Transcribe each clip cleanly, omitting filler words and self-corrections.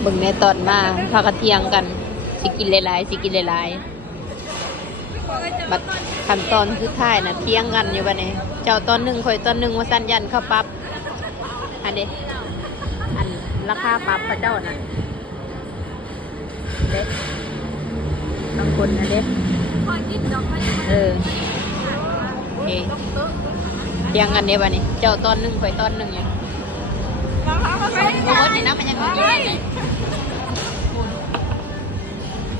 เบิ่งในตอนมาพากันเที่ยงกันสิกินหลายๆสิกินหลายๆบัดขั้นตอนสุดท้ายน่ะเที่ยงกันอยู่บัดนี้เจ้าตอนหนึ่งข่อยตอนหนึ่งว่าสั่นยันเข้าปรับอันนี้อันราคาปรับพระเจ้าน่ะเด็กบางคนนะเด็กโอเคเที่ยงกันเดี๋ยวบัดนี้เจ้าตอนหนึ่งข่อยตอนหนึ่งอย่างโอ้ยนี่นะมันยังกิน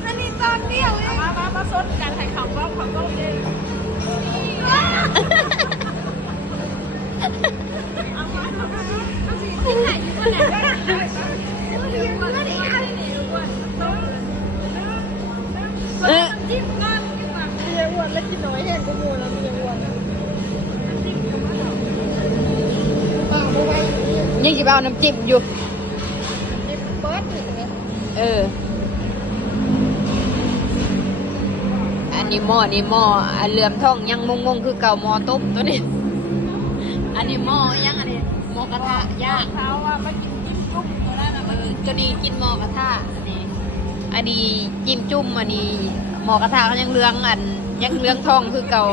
อันนี้ตอนเดียวเองมาซดกันให้เขาก็เลยที่ไหนอยู่คนไหนจิ้มก้อนมีอ้วนแล้วกินน้อยเห็นก็มูแล้วมีอ้วนยังจะเอาน้ำจิ้มอยู่จิ้มเบิร์ดอยู่ตรงนี้อันนี้หม้อเหลื่อมทองยังงงคือเก่าหม้อต้มตัวนี้อันนี้หม้อยังอันนี้หม้อกระทะย่างเช้าว่าไม่กินจิ้มจุ๊บตัวนั้นนะตัวนี้กินหม้อกระทะอันนี้จิ้มจุ่มอันนี้หม้อกระทะก็ยังเหลืองยังเหลืองทองคือเก่า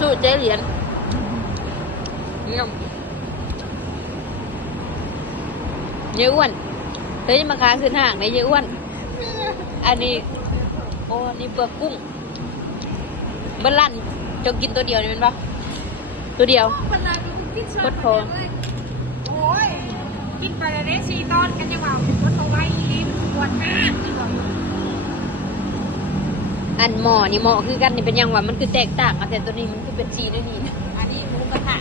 สูตรเจ๊เหรียญเยอะอ้วนเฮ้ยมาค้าขึ้นห่างในเยอะอ้วนอันนี้โอ้นี่เปลือกกุ้งเบิ้ลลั่นจะกินตัวเดียวนี่เป็นปะตัวเดียวกดคอโอ้ยกินไปเลยได้4 ตอนกันยังว่าก็ตัวไว้ยิ้มปวดมากอันหม้อนี่หม้อคือกันนี่เป็นยังว่ามันคือแตกต่างกันแต่ตัวนี้มันคือเป็นชีนี่อันนี้หมูกระทะ